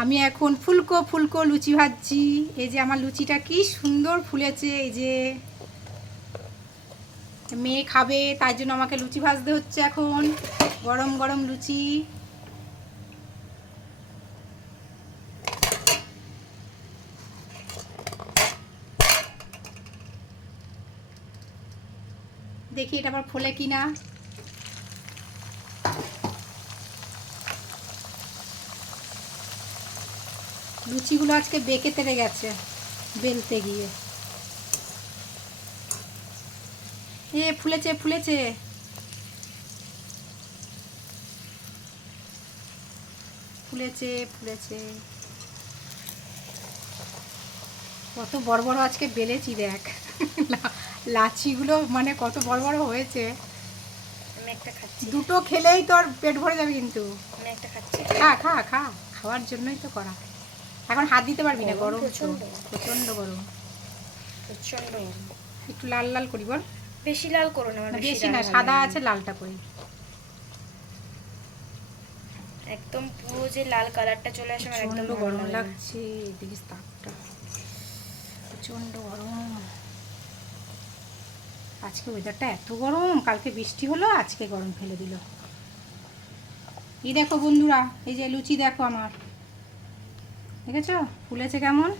আমি এখন ফুলকো ফুলকো লুচি ভাজছি। এই যে আমার লুচিটা কি সুন্দর ফুলেছে। এই যে মেয়ে খাবে তাই জন্য আমাকে লুচি ভাজতে হচ্ছে এখন, গরম গরম লুচি। দেখি এটা আবার ফোলে কিনা। লুচিগুলো আজকে বেঁকে তেড়ে গেছে বেলতে গিয়ে। এ ফুলেছে ফুলেছে। ফুলেছে ফুলেছে। কত বড় বড় আজকে বেলেছি দেখ। লাচিগুলো মানে কত বড় বড় হয়েছে। আমি একটা খাচ্ছি। দুটো খেলেই তোর পেট ভরে যাবে কিন্তু। আমি একটা খাচ্ছি। খা খা খা, খাওয়ার জন্যই তো করা। এখন হাত দিতে পারবি না, গরম তো প্রচন্ড গরম। প্রচন্ড একটু লাল লাল করি বল। বেশি লাল করো না, বেশি না, সাদা আছে লালটা করি। একদম পুরো যে লাল কালারটা চলে আসে আমার একদম গরম লাগছে। দেখিস তাপটা প্রচন্ড গরম। আজকে ওয়েদারটা এত গরম, কালকে বৃষ্টি হলো আজকে গরম ফেলে দিল। এই দেখো বন্ধুরা, এই যে লুচি দেখো আমার, দেখেছো ফুলেছে কেমন।